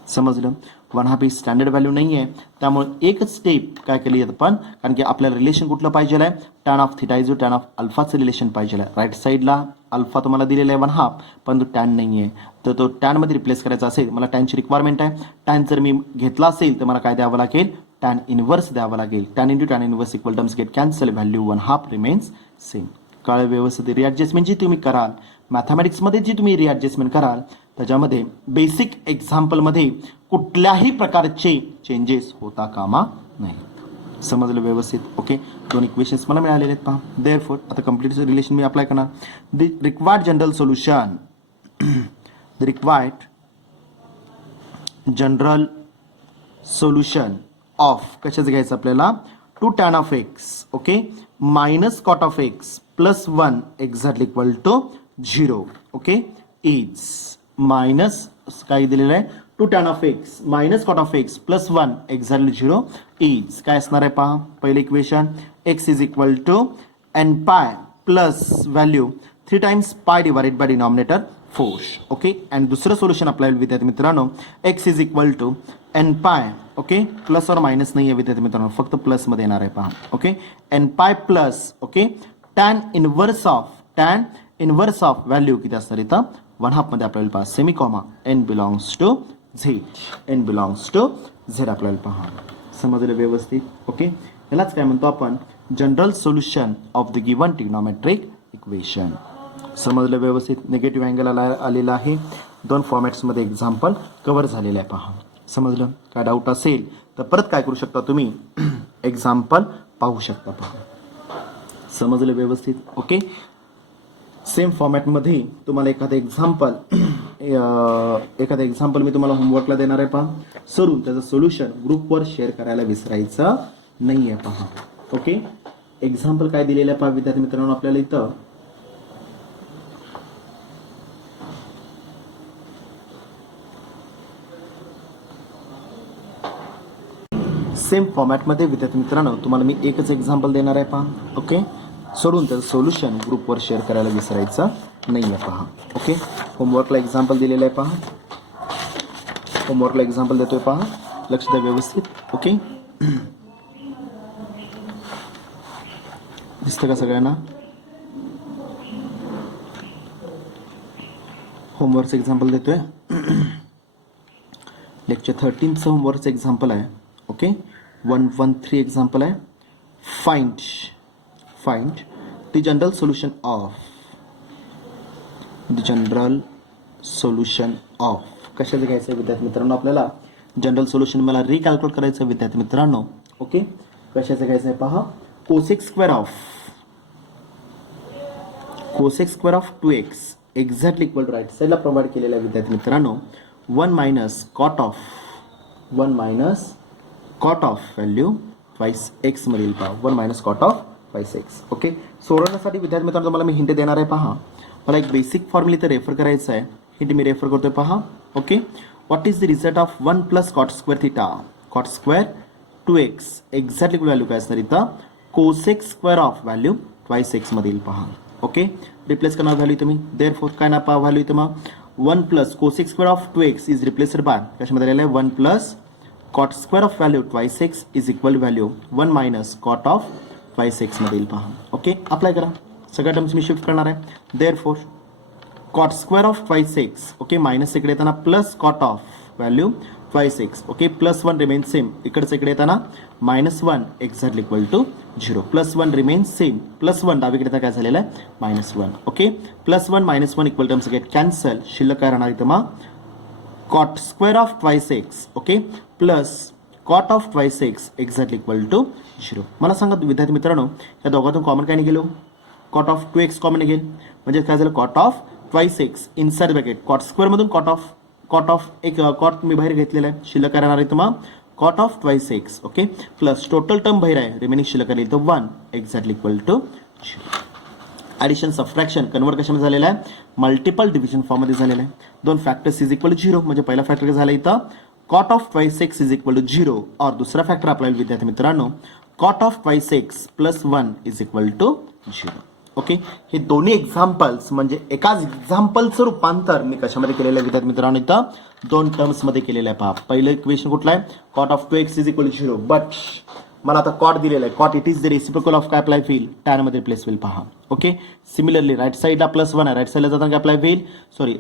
समजलं? 1/2 ही स्टँडर्ड व्हॅल्यू नाही आहे, त्यामुळे एकच स्टेप काय केली आपण, कारण की आपल्याला रिलेशन कुठलं पाहिजे आहे? Tan of theta is tan of अल्फाचं रिलेशन पाहिजे आहे. राईट साईडला अल्फा तुम्हाला दिलेला आहे 1/2, पण तो टॅन नाही आहे, तर तो टॅनमध्ये रिप्लेस करायचा असेल मला टॅनची रिक्वायरमेंट आहे. टॅन जर मी घेतला असेल तर मला काय द्यावं लागेल? टॅन इनव्हर्स द्यावं लागेल. Tan into tan inverse equal terms get cancel, value 1/2 remains same. काळ व्यवस्थित रिॲडजस्टमेंट जी तुम्ही कराल मॅथमॅटिक्समध्ये जी तुम्ही रिॲडजस्टमेंट कराल त्याच्यामध्ये बेसिक एक्झाम्पलमध्ये कुठल्याही प्रकारचे चेंजेस होता कामा नाही. समजलं व्यवस्थित? ओके. दोन इक्वेशन्स मला मिळालेले आहेत. पहा, देअरफोर आता कंप्लीट रिलेशन मी अप्लाय करणार. The required general solution of कशाचं घ्यायचं आपल्याला? Two tan of x okay minus cot of x plus 1 exactly equal to 0 okay is minus काय दिलेलं आहे? Two tan of x minus cot of x plus 1 exactly 0 is काय असणार आहे? पहा, पहिलं equation x is equal to n pi plus value 3 times pi divided by denominator 4 okay. And दुसरं solution आपल्याला विद्यार्थी मित्रांनो x is equal to n pi okay plus और मायनस नाही आहे विद्यार्थी मित्रांनो, फक्त प्लस मध्ये येणार आहे. पहा, okay. N pi plus okay tan inverse of value किती असणार इथं? 1/2 मध्ये आपल्याला पहा semi comma N belongs to Z आपल्याला पहा. समजलं व्यवस्थित? ओके. यालाच काय म्हणतो आपण? General solution of the given trigonometric equation. समजलं व्यवस्थित? निगेटिव्ह अँगल आलेला आहे. दोन फॉर्मॅट्समध्ये एक्झाम्पल कव्हर झालेलं आहे. पहा, समजलं? काय डाऊट असेल तर परत काय करू शकता तुम्ही? एक्झाम्पल पाहू शकता. पहा, समजलं व्यवस्थित? ओके. सेम फॉर्मॅटमध्ये तुम्हाला एखादं एक्झाम्पल मी तुम्हाला होमवर्कला देणार आहे. पहा, सोडून त्याचं सोल्युशन ग्रुपवर शेअर करायला विसरायचं नाही आहे. पहा, ओके. एक्झाम्पल काय दिलेलं आहे पहा विद्यार्थी मित्रांनो आपल्याला इथं सेम फॉर्मॅटमध्ये विद्यार्थी मित्रांनो तुम्हाला मी एकच एक्झाम्पल देणार आहे. पहा, ओके. सोडून त्याचं सोल्युशन ग्रुपवर शेअर करायला विसरायचं नाही आहे पहा. ओके, होमवर्कला एक्झाम्पल दिलेलं आहे पहा. होमवर्कला एक्झाम्पल देतोय पहा, लक्ष द्या व्यवस्थित. ओके, दिसतं का सगळ्यांना? होमवर्कचं एक्झाम्पल देतोय. लेक्चर 13चं होमवर्कचं एक्झाम्पल आहे. ओके, 113 एक्झाम्पल आहे. Find the general solution of कशाचं घ्यायचं आहे विद्यार्थी मित्रांनो? आपल्याला जनरल सोल्युशन मला रिकॅल्क्युलेट करायचं आहे विद्यार्थी मित्रांनो. ओके, कशाचं घ्यायचं आहे पहा. Cosec square of 2x exactly equal to right साईडला प्रोव्हाइड केलेला आहे विद्यार्थी मित्रांनो. 1 minus cot of value twice x मधील पहा. 1 minus cot of twice x. Okay, सोडवण्यासाठी विद्यार्थी मित्रांनो तुम्हाला मी हिंट देणार आहे पहा. मला एक बेसिक फॉर्म्युला इथे रेफर करायचं आहे. हिंट मी रेफर करतोय पहा. Okay, what is the result of 1 plus cot square theta cot square 2x exactly value काय असणार इथं? Cosec square of value twice x मधील पहा. ओके, रिप्लेस करणार व्हॅल्यू तुम्ही. देअरफॉर काय ना पहा व्हॅल्यू इथं मग 1 plus cosec square of 2x is replaced by कशामध्ये आलेलं आहे? 1 plus cot square of value twice x is equal value 1 minus cot of twice x मधील पहा. ओके, अप्लाय करा. सगळ्या टर्म्स मी शिफ्ट करणार आहे. Therefore cot square of twice x. Okay, minus इकडे येताना plus cot of value twice x. Okay, plus 1 remain same. इकडचं इकडे येताना -1 exactly equal to 0. +1 remain same. +1 डावीकडे काय झालेलं आहे? -1. Okay, +1 -1 equal terms get cancel. शिल्लक काय राहणार इथं मग? Cot square of twice x. Okay, plus cot of twice x exactly equal to 0. मला सांगा विद्यार्थी मित्रांनो, या दोघांतून कॉमन काय निघेल? कॉट ऑफ 2x कॉमन निघेल. म्हणजे काय झालं? Cot of twice x inside bracket cot square मधून कॉट ऑफ एक कॉट मी बाहेर घेतलेला आहे. शिल्लक काय राहणार इथं मग? Cot of twice x. Okay, plus total term बाहेर आहे, रिमेनिंग शिल्लक आली इथं 1 exactly equal to 0. Addition subtraction convert कशामध्ये झालेलं आहे? मल्टिपल डिव्हिजन फॉर्ममध्ये झालेलं आहे. 2 फॅक्टर्स इज इक्वल टू 0. म्हणजे पहिला फॅक्टर झाला इथं cot of twice x is equal to 0. और दुसरा फॅक्टर आपल्याला विद्यार्थी मित्रांनो cot of twice x plus 1 is equal to 0. Okay, हे दोन्ही एक्झाम्पल्स म्हणजे एकाच एक्झाम्पलचं रूपांतर मी कशामध्ये केलेलं आहे विद्यार्थी मित्रांनो? इथं 2 टर्म्समध्ये केलेलं आहे पहा. पहिलं इक्वेशन कुठलं आहे? Cot of 2x is equal to 0. But मला आता कॉट दिलेला आहे. Cot it is the reciprocal of काय अप्लाय होईल? टॅन मध्ये रिप्लेस होईल पहा. ओके, सिमिलरली राईट साईडला +1 आहे, राईट साईडला जाताना काय अप्लाय होईल? सॉरी,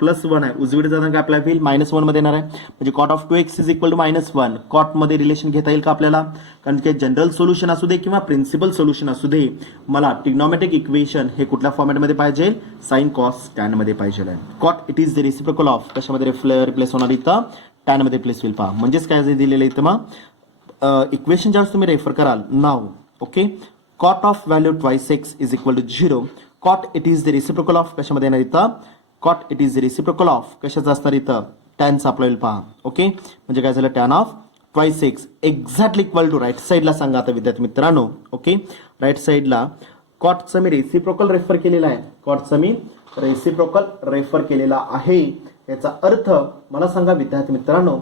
+1 आहे, उजवीकडे जाताना काय अप्लाय होईल? -1 मध्ये येणार आहे. म्हणजे cot of 2x is equal to -1. Cot मध्ये रिलेशन घेता येईल का आपल्याला? कारण की जनरल सोल्युशन असू दे किंवा प्रिन्सिपल सोल्युशन असू दे, मला ट्रिग्नोमेट्रिक इक्वेशन हे कुठल्या फॉर्मॅटमध्ये पाहिजे? साइन कॉस टॅन मध्ये पाहिजे आहे. Cot it is the reciprocal of कशामध्ये रिप्लेस होणार इथं? टॅन मध्ये रिप्लेस होईल पहा. म्हणजेच काय दिलेलं इथं मग इक्वेशन ज्यावेळेस तुम्ही रेफर कराल नाव. Okay, cot of value twice x is equal to 0. Cot it is the reciprocal of कशामध्ये येणार इथं? Cot it is the reciprocal of कशाचं असणार इथं? टॅनचा अप्लाय होईल पहा. ओके, म्हणजे काय झालं? Tan of twice x exactly equal to right साईडला सांगा आता विद्यार्थी मित्रांनो. ओके, राईट साईडला कॉटचं मी रेसिप्रोकल रेफर केलेला आहे. कॉटचं मी रेसिप्रोकल रेफर केलेला आहे. याचा अर्थ मला सांगा विद्यार्थी मित्रांनो,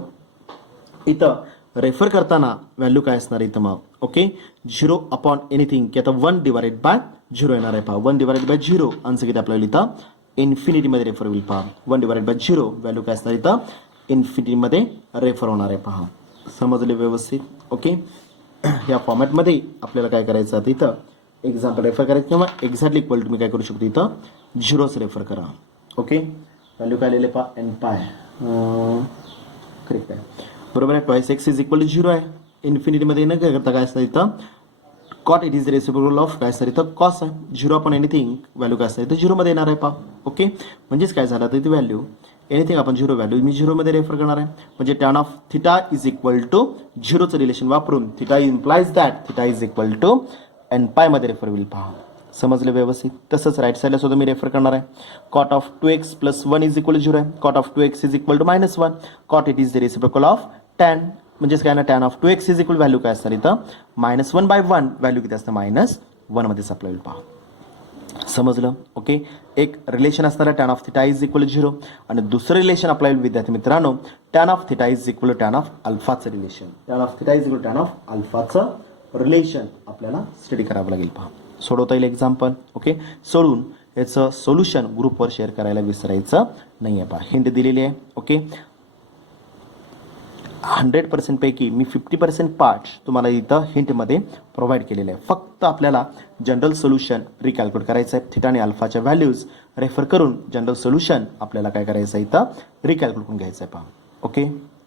इथं रेफर करताना व्हॅल्यू काय असणार इथं मग? ओके, 0 अपॉन एनिथिंग की आता 1 डिवायडेड बाय 0 येणार आहे पहा. 1 डिवायडेड बाय 0 आन्सर किती आपल्याला इथं? इन्फिनिटीमध्ये रेफर होईल पहा. 1 डिवायडेड बाय 0 व्हॅल्यू काय असणार इथं? इन्फिनिटीमध्ये रेफर होणार आहे पहा. समजले व्यवस्थित? ओके, या फॉर्मॅटमध्ये आपल्याला काय करायचं आता इथं? एक्झाम्पल रेफर करायचं किंवा एक्झॅक्टली इक्वल टू मी काय करू शकतो इथं? 0च रेफर करा. ओके, व्हॅल्यू काय लिहिले पहा? n pi. करेक्ट आहे, बरोबर आहे. Twice x is equal to 0 आहे. इन्फिनिटीमध्ये न काय करता काय असतं इथं? Cot it is reciprocal of काय असणार इथं? कॉस आहे. 0 अपॉन एनिथिंग व्हॅल्यू काय असतं इथं? 0 मध्ये येणार आहे पहा. ओके, म्हणजेच काय झालं तर इथे व्हॅल्यू एनिथिंग आपण 0 व्हॅल्यू मी 0 मध्ये रेफर करणार आहे. म्हणजे tan of theta is equal to 0चं रिलेशन वापरून theta implies that theta is equal to n pi मध्ये रेफर होईल पहा. समजले व्यवस्थित? तसंच राईट साईडला सुद्धा मी रेफर करणार आहे. Cot of 2x plus 1 is equal to 0 आहे. Cot of 2x is equal to -1. Cot it is the reciprocal of tan. म्हणजेच काय ना, tan of 2x is equal value काय असणार इथं? -1/1 व्हॅल्यू किती असतं? -1 मध्ये अप्लाय होईल पहा. समजलं? ओके, एक रिलेशन असणार आहे tan of theta is equal to 0 आणि दुसरं रिलेशन अप्लाय होईल विद्यार्थी मित्रांनो tan of theta is equal to tan of अल्फाचं relation. Tan of theta is equal to tan of अल्फाचं रिलेशन आपल्याला स्टडी करावं लागेल पहा. सोडवता येईल एक्झाम्पल. ओके, सोडून याचं सोल्युशन ग्रुपवर शेअर करायला विसरायचं नाही आहे. पहा हिंट दिलेली आहे. ओके 100% पैकी मी 50% पार्ट तुम्हाला इथं हिंटमध्ये प्रोव्हाइड केलेलं आहे. फक्त आपल्याला जनरल सोल्युशन रिकॅल्क्युलेट करायचं आहे. थिटा आणि अल्फाच्या व्हॅल्यूज रेफर करून जनरल सोल्युशन आपल्याला काय करायचं आहे इथं रिकॅल्क्युलेट करून घ्यायचं आहे. पहा ओके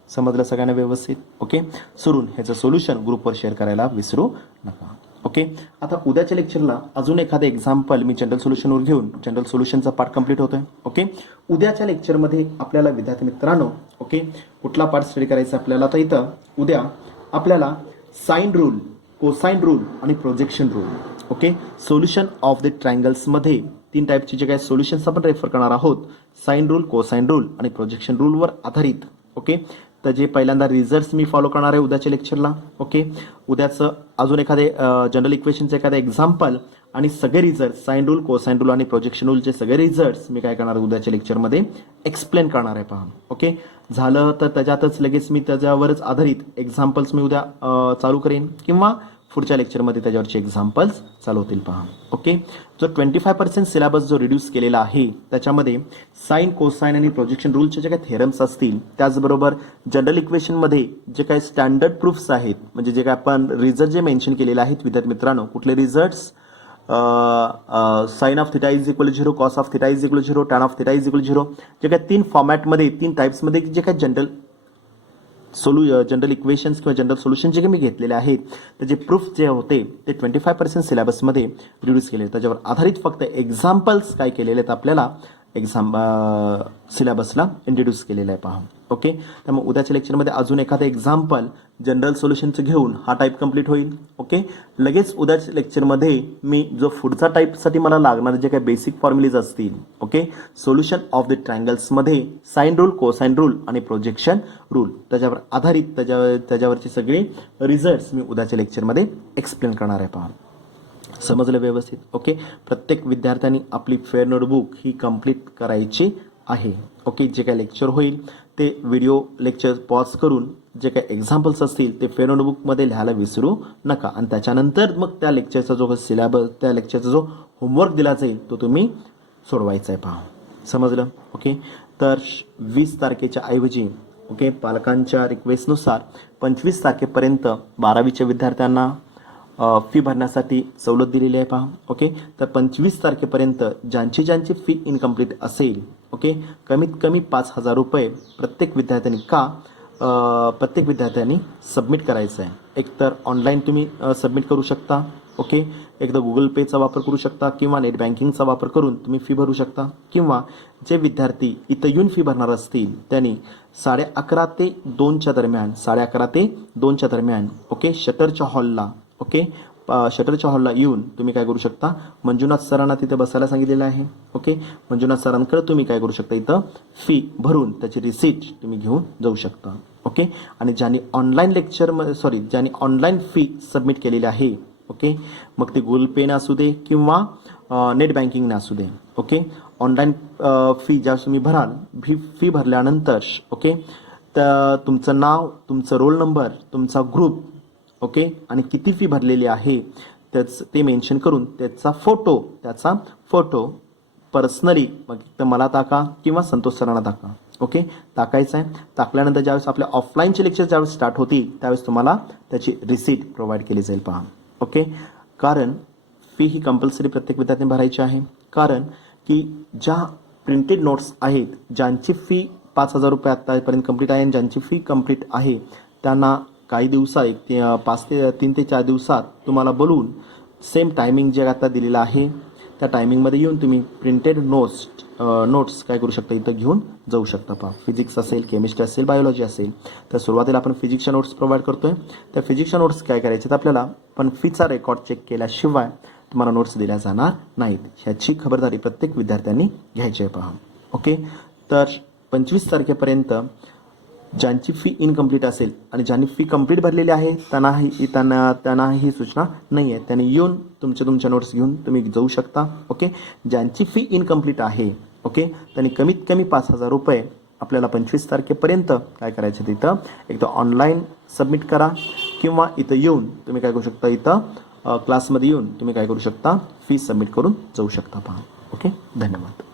समजलं सगळ्यांना व्यवस्थित. ओके सोडून ह्याचं सोल्युशन ग्रुपवर शेअर करायला विसरू नका. ओके आता उद्याच्या लेक्चरला अजून एखादं एक्झाम्पल मी जनरल सोल्युशनवर घेऊन जनरल सोल्युशनचा पार्ट कंप्लीट होतोय. ओके उद्याच्या लेक्चरमध्ये आपल्याला विद्यार्थी मित्रांनो ओके कुठला पार्ट स्टडी करायचा आपल्याला, तर इथं उद्या आपल्याला साइन रूल, कोसाइन रूल आणि projection rule. Okay solution of the ट्रायंगल्समध्ये 3 टाईपचे जे काही सोल्युशन्स आपण रेफर करणार आहोत, साइन रूल, कोसाइन रूल आणि प्रोजेक्शन रूलवर आधारित. ओके तर जे पहिल्यांदा रिझल्ट्स मी फॉलो करणार आहे उद्याच्या लेक्चरला. ओके उद्याचं अजून एखादे जनरल इक्वेशनचे एखादे एक्झाम्पल आणि सगळे result sine rule, cosine rule आणि प्रोजेक्शन रूलचे सगळे रिझल्ट्स मी काय करणार उद्याच्या लेक्चरमध्ये एक्सप्लेन करणार आहे. पहा ओके झालं तर त्याच्यातच लगेच मी त्याच्यावरच आधारित एक्झाम्पल्स मी उद्या चालू करेन किंवा पुढच्या लेक्चरमध्ये त्याच्यावरचे एक्झाम्पल्स चालू होतील. पहा ओके जो 25% सिलेबस जो रिड्यूस केलेला आहे त्याच्यामध्ये साइन, कोसाइन आणि प्रोजेक्शन रूलचे जे काही थेरम्स असतील, त्याचबरोबर जनरल इक्वेशनमध्ये जे काही स्टँडर्ड प्रूफ्स आहेत, म्हणजे जे काय आपण रिझल्ट जे मेन्शन केलेले आहेत विद्यार्थी मित्रांनो, कुठले results sine of theta is equal 0, cos of theta is equal 0, tan of theta is equal 0, जे काही 3 फॉर्मॅटमध्ये 3 टाईप्समध्ये जे काही जनरल इक्वेशन्स किंवा जनरल सोल्युशन जे काही मी घेतलेले आहेत त्याचे प्रूफ जे होते ते 25% सिलेबसमध्ये रिड्यूस केले. त्याच्यावर आधारित फक्त एक्झाम्पल्स काय केलेले आहेत आपल्याला सिलेबसला इंट्रोड्यूस केलेलं आहे. पहा ओके त्यामुळे उद्याच्या लेक्चरमध्ये अजून एखादं एक्झाम्पल जनरल सोल्युशनचं घेऊन हा टाईप कंप्लीट होईल. ओके लगेच उद्याच्या लेक्चरमध्ये मी जो पुढचा टाईपसाठी मला लागणारे जे काही बेसिक फॉर्म्युलेज असतील, ओके सोल्युशन ऑफ द ट्रायंगल्समध्ये साइन रूल, कोसाइन रूल आणि प्रोजेक्शन रूल त्याच्यावर आधारित त्याच्यावरचे सगळे रिझल्ट्स मी उद्याच्या लेक्चरमध्ये एक्सप्लेन करणार आहे. पहा समजलं व्यवस्थित. ओके प्रत्येक विद्यार्थ्यांनी आपली फेअर नोटबुक ही कंप्लीट करायची आहे. ओके जे काही लेक्चर होईल ते व्हिडिओ लेक्चर पॉज करून जे काही एक्झाम्पल्स असतील ते फेअर नोटबुकमध्ये लिहायला विसरू नका आणि त्याच्यानंतर मग त्या लेक्चरचा जो सिलेबस, त्या लेक्चरचा जो होमवर्क दिला जाईल तो तुम्ही सोडवायचा आहे. पहा समजलं. ओके तर 20 तारखेच्या ऐवजी ओके पालकांच्या रिक्वेस्टनुसार 25 तारखेपर्यंत 12वीच्या विद्यार्थ्यांना फी भरण्यासाठी सवलत दिलेली आहे. पहा ओके तर 25 तारखेपर्यंत ज्यांची फी इनकम्प्लीट असेल, ओके कमीत कमी 5,000 रुपये प्रत्येक विद्यार्थ्यांनी सबमिट करायचं आहे. एकतर ऑनलाईन तुम्ही सबमिट करू शकता, ओके एकदा गुगल पेचा वापर करू शकता किंवा नेट बँकिंगचा वापर करून तुम्ही फी भरू शकता, किंवा जे विद्यार्थी इथं येऊन फी भरणार असतील त्यांनी 11:30 ते 2च्या दरम्यान ओके शटरच्या हॉलला येऊन तुम्ही काय करू शकता, मंजुनाथ सरांना तिथे बसायला सांगितलेलं आहे. ओके मंजुनाथ सरांकडे तुम्ही काय करू शकता, इथं फी भरून त्याची रिसीट तुम्ही घेऊन जाऊ शकता. ओके आणि ज्यांनी ऑनलाईन फी सबमिट केलेली आहे, ओके मग ते गुगल पेने असू दे किंवा नेट बँकिंगने असू दे, ओके ऑनलाईन फी ज्या तुम्ही भराल, फी भरल्यानंतर ओके तर तुमचं नाव, तुमचं रोल नंबर, तुमचा ग्रुप, ओके आणि किती फी भरलेली आहे ते मेन्शन करून त्याचा फोटो पर्सनली मग तर मला टाका किंवा संतोष सरांना टाका. ओके टाकायचं आहे. टाकल्यानंतर ज्यावेळेस आपल्या ऑफलाईनचे लेक्चर ज्यावेळेस स्टार्ट होतील त्यावेळेस तुम्हाला त्याची रिसीट प्रोव्हाइड केली जाईल. पहा ओके कारण फी ही कंपल्सरी प्रत्येक विद्यार्थ्यांनी भरायची आहे. कारण की ज्या प्रिंटेड नोट्स आहेत, ज्यांची फी 5,000 रुपये आत्तापर्यंत कंप्लीट आहे आणि ज्यांची फी कंप्लीट आहे त्यांना काही दिवसात 3 ते 4 दिवसात तुम्हाला बोलवून सेम टायमिंग जे आता दिलेलं आहे त्या टायमिंगमध्ये येऊन तुम्ही प्रिंटेड नोट्स काय करू शकता, इथं घेऊन जाऊ शकता. पहा फिजिक्स असेल, केमिस्ट्री असेल, बायोलॉजी असेल तर सुरुवातीला आपण फिजिक्सच्या नोट्स प्रोव्हाइड करतोय. त्या फिजिक्सच्या नोट्स काय करायचे तर आपल्याला पण फीचा रेकॉर्ड चेक केल्याशिवाय तुम्हाला नोट्स दिल्या जाणार नाहीत. ह्याची खबरदारी प्रत्येक विद्यार्थ्यांनी घ्यायची आहे. पहा ओके तर 25 तारखेपर्यंत ज्यांची फी इनकम्प्लीट असेल आणि ज्यांनी फी कंप्लीट भरलेली आहे त्यांना ही सूचना नाही आहे, त्यांनी येऊन तुमच्या नोट्स घेऊन तुम्ही जाऊ शकता. ओके ज्यांची फी इनकम्प्लीट आहे, ओके त्यांनी कमीत कमी 5,000 रुपये आपल्याला 25 तारखेपर्यंत काय करायचं, तिथं एकदा ऑनलाईन सबमिट करा किंवा इथं येऊन तुम्ही काय करू शकता, इथं क्लासमध्ये येऊन तुम्ही काय करू शकता, फी सबमिट करून जाऊ शकता. पहा ओके, धन्यवाद.